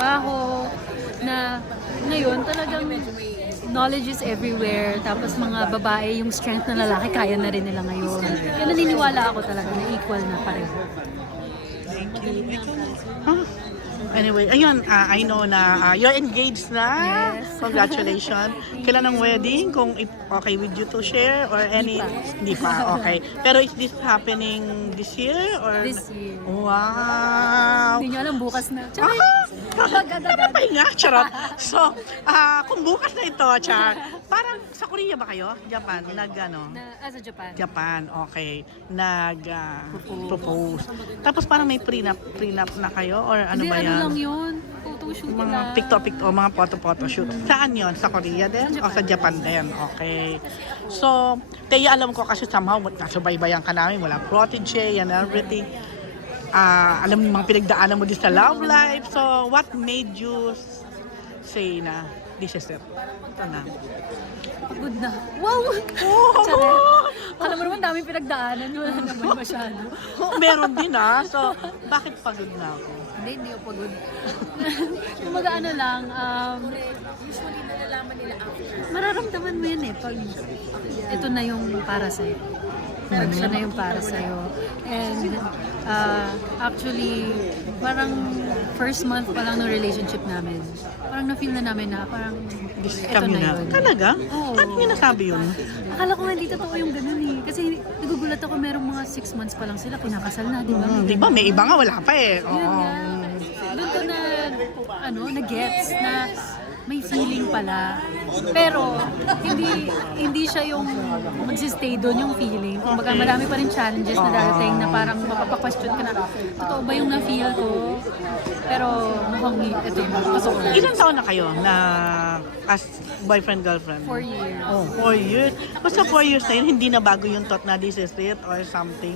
trabaho, na ngayon talagang knowledge is everywhere. Tapos mga babae, yung strength na lalaki, kaya na rin nila ngayon. Kaya naniniwala ako talaga na equal na pareho. Huh? Anyway, ayun, I know na you're engaged na. Yes. Congratulations. Kailan ang wedding? Kung okay with you to share or any... Hindi pa, okay. Pero is this happening this year? Or... This year. Wow! Hindi nyo alam, bukas na. Tsaka, Napapahinga, charot. So, kung bukas na ito, char, parang sa Korea ba kayo? Japan? sa Japan. Japan, okay. Propose. Tapos parang may prenup na kayo? Or ano Hindi, ba yan? ano lang yun. Photoshoot Mga lang. picto, mga photo shoot. Saan yon? Sa Korea din? O sa Japan din? Okay. So, Teya, alam ko kasi somehow, nasubaybayan ka namin, wala protege and everything. Alam mo mga pinagdaanan mo din sa love life. So, what made you say na this is it? Ito na. Pagod na. Wow! Oh, Charet. Alam mo naman, daming pinagdaanan. Wala naman masyado. meron din So, bakit pagod na ako? Hindi ako pagod. Kumaga ano lang, Usually nalalaman nila after. mararamdaman mo yun pag ito na yung para sa'yo. Pag siya na yung para sa'yo. And actually, parang first month pa lang ng relationship namin, parang na-feel na namin na parang ito Kami na na. yun. Talaga? Oo. Paano nyo nasabi yun? Akala ko nga hindi totoo yung ganun Kasi nagugulat ako, merong mga 6 months pa lang sila, kinakasal na, di ba? Di ba? May iba nga, wala pa eh. Yun nga. Doon ko na gets na may feeling pala. Pero hindi siya yung magsistay doon yung feeling. Kumbaga marami pa rin challenges na darating na parang mapapa-question ka na, totoo ba yung na-feel ko? Pero mukhang ito yung pasok na. Ilang taon na kayo na as boyfriend, girlfriend? 4 years. Oh, 4 years. Basta 4 years na yun, hindi na bago yung thought na this is it or something.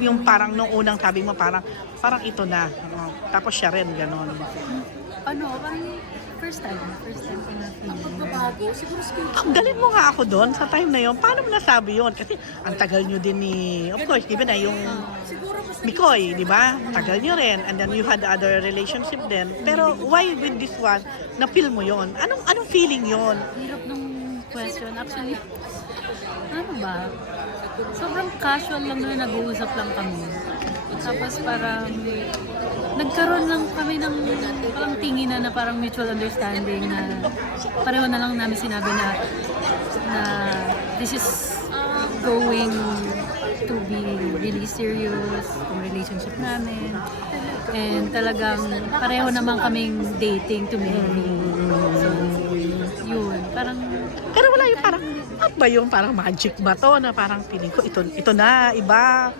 Yung parang nung unang sabi mo, parang ito na. Tapos siya rin, gano'n. Parang first time ko na feeling. Pagbabago, siguro skill. Ang galing mo nga ako doon sa time na yun. Paano mo nasabi yun? Kasi ang tagal nyo din ni, of course, given na yung Siguro mas Mikoy, di ba? Tagal nyo rin. And then you had other relationship din. Pero why with this one, na-feel mo yun? Anong feeling yun? Hirap nung question. Actually, ano ba? Sobrang casual lang na nag-uusap lang kami. Tapos parang nagkaroon lang kami ng parang tinginan na parang mutual understanding na pareho na lang namin sinabi na this is going to be really serious yung relationship namin. And talagang pareho naman kaming dating to marry. So, yun. Parang Pero wala yung parang, ano ba yung parang magic ba to na parang feeling ko, ito na, iba.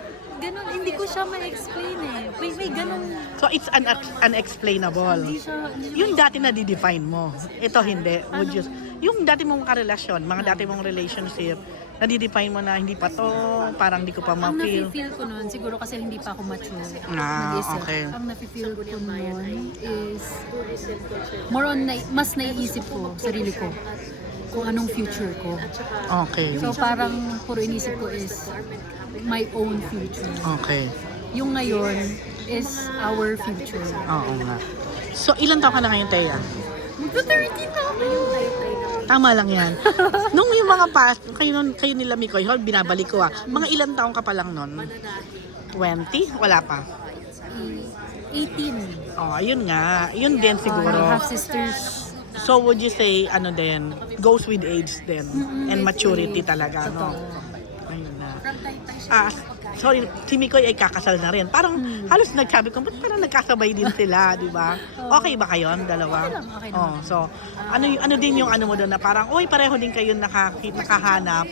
ganun, hindi ko siya ma-explain May ganun. So it's unexplainable. Hindi siya, Yung dati na di-define mo, ito hindi. Would you, yung dati mong karelasyon, mga dati mong relationship, na-define mo na hindi pa to, parang hindi ko pa ang ma-feel. nafe-feel ko nun, siguro kasi hindi pa ako mature. Ah, mag-isip. okay. Ang nafe-feel ko nun is more on, mas naiisip ko, sarili ko, kung anong future ko. Okay. So parang puro inisip ko is my own future. Okay. Yung ngayon is our future. Oo nga. So, ilan taon ka na ngayon, Teya? Magka-30 na ako! Tama lang yan. Nung yung mga kayo nila Mikoy, binabalik ko mga ilang taon ka pa lang nun? 20? Wala pa. 18. Oh, ayun nga. Yun din siguro. Half sisters. So, would you say, goes with age din? And maturity talaga, no? Totoo. Ayun na. Sorry, si Mikoy ay kakasal na rin. Parang halos nagsabi ko, ba't parang nagkasabay din sila, di ba? Okay ba kayo, dalawa? Okay lang, okay lang. Oh, so, ano din yung mo doon na parang, uy, pareho din kayo nakahanap.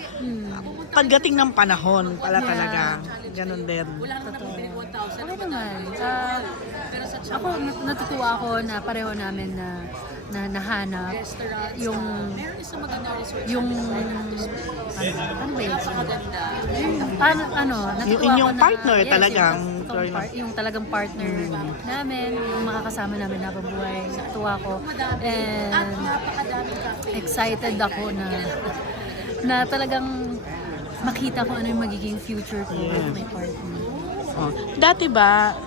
Pagdating ng panahon pala talaga. Ganun din. Totoo. Okay naman. Ako, natutuwa ako na pareho namin na nahanap yung ano ba yun? Natutuwa Yung inyong ako na, partner talagang, yung talagang partner namin, yung makakasama namin na buhay. Natutuwa ako and excited ako na talagang makita ko ano yung magiging future ko with my partner. Oh. Dati ba,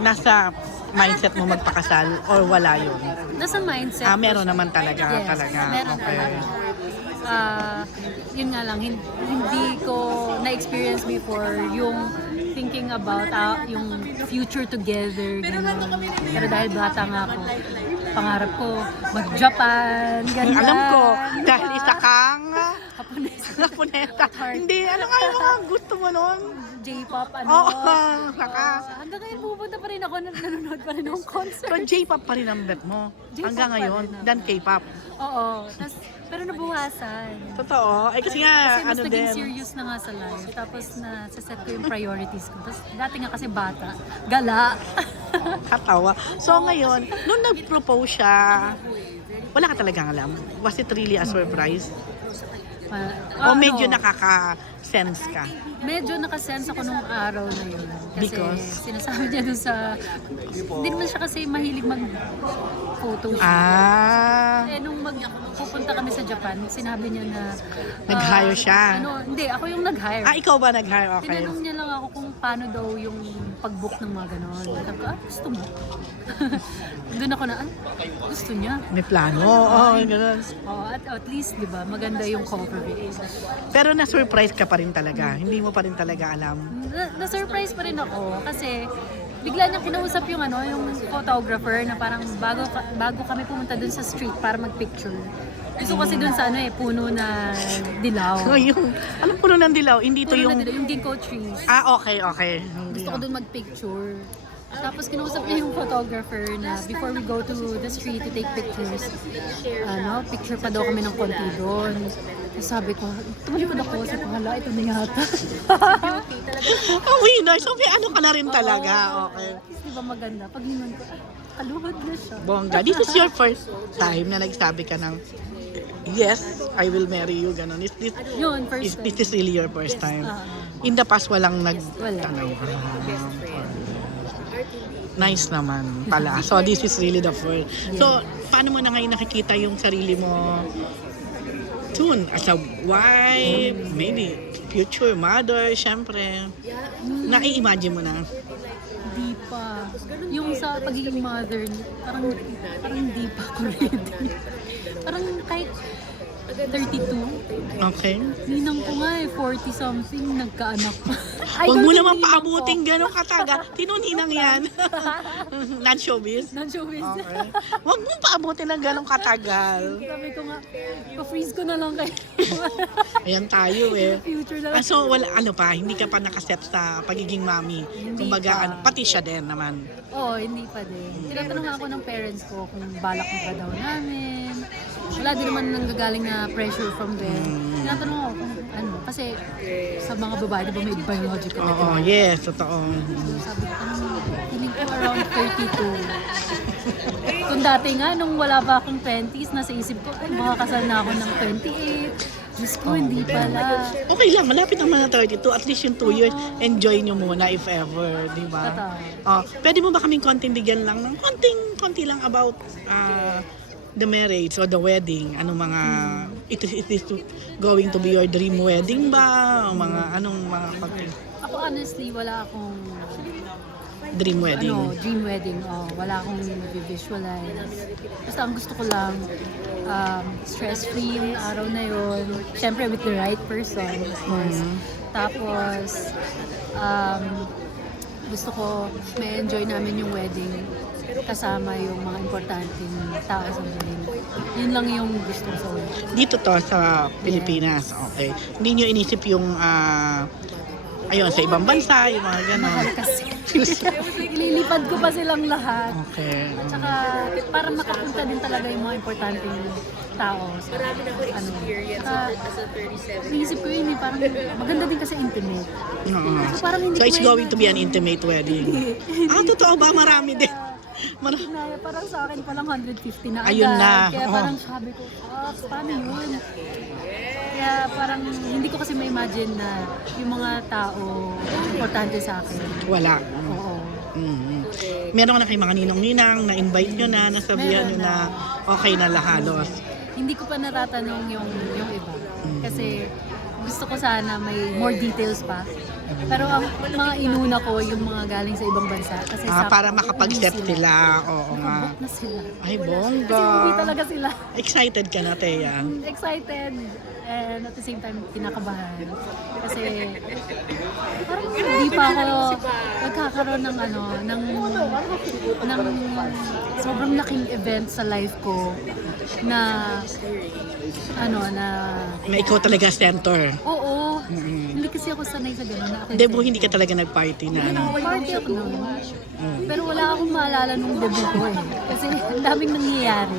nasa mindset mo magpakasal or wala yun? Nasa mindset. Meron naman talaga, Yes, talaga. meron Okay. talaga. Yun nga lang, hindi ko na-experience before yung thinking about yung future together, gano'n. Pero dahil bata nga ako, pangarap ko mag-Japan, gano'n. Alam ko, dahil isa kang Hapones. Napuneta. Hindi, ano nga yung mga gusto mo nun? J-pop, ano. Oo, saka. Hanggang ngayon pupunta pa rin ako, nanonood pa rin ng concert. So, J-pop pa rin ang bet mo. J-pop Hanggang pa ngayon, rin ako. dan K-pop. Oo, pero nabuhasan. Totoo. Ay, kasi nga, Kasi mas ano naging din. serious na nga sa life. Tapos set ko yung priorities ko. Tapos dati nga kasi bata, gala. Katawa. So, ngayon, nung nag-propose siya, wala ka talagang alam. Was it really a surprise? O medyo nakaka-sense ka? Medyo nakasense ako nung araw na yun. Kasi Because? sinasabi niya dun sa... Hindi naman siya kasi mahilig mag-photoshoot. Nung pupunta kami sa Japan, sinabi niya na... Nag-hire siya? Hindi, ako yung nag-hire. Ikaw ba nag-hire? Okay. Tinanong niya lang ako kung paano daw yung pag-book ng mga ganon. Sabi ko, gusto mo? Doon ako na, gusto niya. May plano? Oo, ganun. At least, di ba, maganda yung cover. Pero na-surprise ka pa rin talaga. Hindi mo pa rin talaga alam. Na-surprise pa rin ako kasi bigla niyang kinausap yung yung photographer na parang bago kami pumunta dun sa street para mag-picture. Gusto ko kasi dun sa puno na dilaw. So, alam puno ng dilaw, hindi to Puno yung... na dilaw, yung ginkgo trees. Okay. Gusto ko dun mag-picture. Tapos kinausap niya yung photographer na before we go to the street to take pictures, picture pa daw kami ng konti doon. Tapos sabi ko, tumalikod ako, sabi ko, hala, ito na yata. winner. So, may ano ka na rin talaga. Okay. Di ba maganda? Pag ninon ko, kaluhod na siya. Bongga, this is your first time na nagsabi ka ng yes, I will marry you. Ganon. Yun, first time. This is really your first time. In the past, walang Wala. Nice naman pala. So, this is really the first. So, paano mo na ngayon nakikita yung sarili mo soon? As a wife, maybe future mother, syempre. Nai-imagine mo na. Di pa. Yung sa pagiging mother, parang di pa ako ready. Parang kahit 32. Okay. Ninang ko nga 40 something, nagkaanak pa. Huwag mo naman paabuting gano'ng katagal. Sino ninang yan? Non-showbiz? Non-showbiz. Okay. Huwag mo paabutin ng gano'ng katagal. Sabi ko nga, pa-freeze ko na lang kayo. Ayan tayo eh. Future na lang. So, hindi ka pa nakaset sa pagiging mami. Hindi Kumbaga, pa. pati siya din naman. Hindi pa din. Tinatanong ako ng parents ko kung balak mo ba daw namin. Wala din naman nanggagaling na pressure from them. Tinatanong ako kung kasi sa mga babae, di ba may biological Oo, yes, totoo. Sabi ko, feeling ko around 32. Kung dati nga, nung wala pa akong 20s, nasa isip ko, makakasal na ako ng 28. Diyos ko, hindi pala. Okay lang, malapit naman na 32. At least yung 2 years, enjoy nyo muna if ever, di ba? Totoo. Pwede mo ba kaming konting bigyan lang ng konti lang about the marriage or the wedding? Anong mga, it is going to be your dream wedding ba? O anong mga konting Ako honestly, wala akong dream wedding? dream wedding. Wala akong visualize. Basta ang gusto ko lang, stress-free yung araw na yun. Siyempre with the right person, of course. Tapos, gusto ko may enjoy namin yung wedding kasama yung mga importanteng tao sa buhay. Yun lang yung gusto ko sa wedding. Dito to sa Pilipinas, okay. Hindi nyo inisip yung sa ibang bansa, yung mga gano'n. Mahal kasi. Ililipad ko pa silang lahat. Okay. Tsaka para makapunta din talaga yung mga importanteng tao. Marami na ako experience as a 37. Iisip ko yun parang maganda din kasi intimate. Oo. So parang hindi So it's ko going to be an intimate wedding. Totoo ba? Marami din. Parang sa akin palang 150 na agad. Ayun na. Kaya parang sabi ko, paano yun? Kaya parang hindi ko kasi ma-imagine na yung mga tao importante sa akin. Wala. Oo. Meron na kayo mga ninong-ninang, na-invite nyo na, nasabihan nyo Meron na okay na lahalos. Hindi ko pa natatanong yung iba. Kasi gusto ko sana may more details pa. Pero ang mga inuna ko yung mga galing sa ibang bansa. Kasi Para makapag-set sila. Oo nga. Nakabook na sila. Ay, Kasi bongga. hindi talaga sila. Excited ka na, Thea? Excited and at the same time kinakabahan. Kasi parang hindi pa ako nagkakaroon ng ng sobrang laking event sa life ko na Na ikaw talaga center. oo. Hindi kasi ako sanay sa gano'n. Na ako Debut, hindi ka talaga nag-party na ano. party ako noon. Pero wala akong maalala nung debut ko eh. Kasi ang daming nangyayari.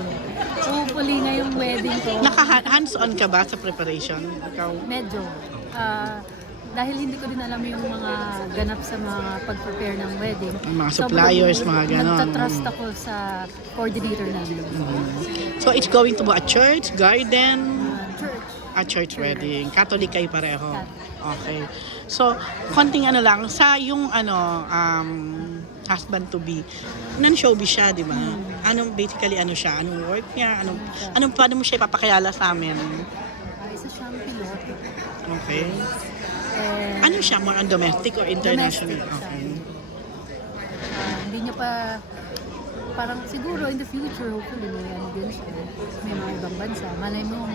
So hopefully ngayong wedding ko, Naka-hands-on ka ba sa preparation? Ikaw? medyo. Dahil hindi ko din alam yung mga ganap sa mga pag-prepare ng wedding. Ang mga suppliers, mga ganon. Nagtatrust ako sa coordinator namin. So it's going to be a church, garden, Church. a church wedding. Catholic kayo pareho. Okay. So, konting lang, sa yung husband to be, non-showbiz siya, di ba? Basically siya? Anong work niya? Paano mo siya ipapakilala sa amin? Isa siyang piloto. Okay. And Ano siya? More on domestic or international? Domestic siya. Okay. Hindi niya pa, parang siguro in the future, hopefully may din siya. May mga ibang bansa. Malay mo,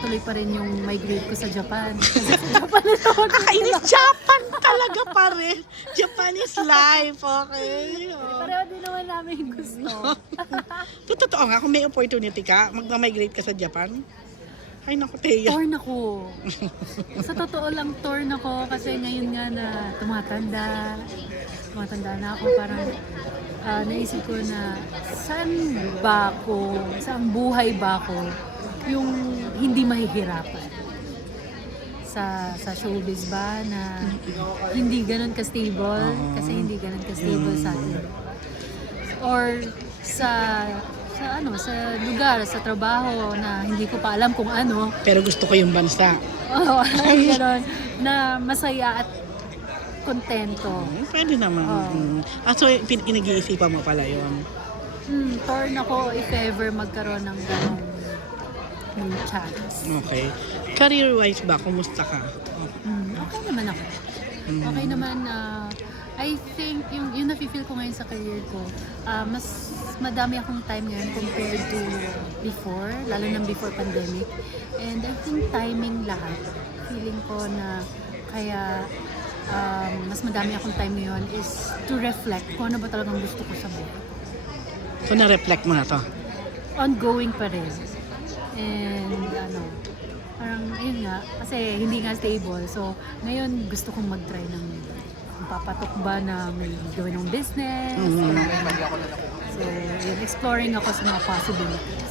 tuloy pa rin yung migrate ko sa Japan. Kasi sa Japan ito. Kakainis, Japan talaga pa rin. Japanese life, okay. Pareho din naman namin gusto. Totoo nga, kung may opportunity ka, mag-migrate ka sa Japan, ay naku, Thea. Torn ako. Sa totoo lang, torn ako kasi ngayon nga na tumatanda na ako. Parang naisip ko na saan buhay ba ako yung hindi mahihirapan sa showbiz ba na hindi ganun ka-stable kasi hindi ganun ka-stable sa atin or sa lugar, sa trabaho na hindi ko pa alam kung ano. Pero gusto ko yung bansa. Oo, gano'n, na masaya at kontento. Pwede naman. So, pinag-iisipan mo pala yun. Torn ako if ever magkaroon ng ganong chance. Okay. Career-wise ba, kumusta ka? Okay naman ako. Okay naman, I think yung nafe-feel ko ngayon sa career ko, mas madami akong time ngayon compared to before, lalo nang before pandemic. And I think timing lahat. Feeling ko na kaya mas madami akong time ngayon is to reflect kung ano ba talagang gusto ko sa buhay. So, na-reflect mo na to? Ongoing pa rin. And parang ayun nga, kasi hindi nga stable. So, ngayon gusto kong mag-try ng papatok ba na may gawin ng business. So, yun, exploring ako sa mga possibilities.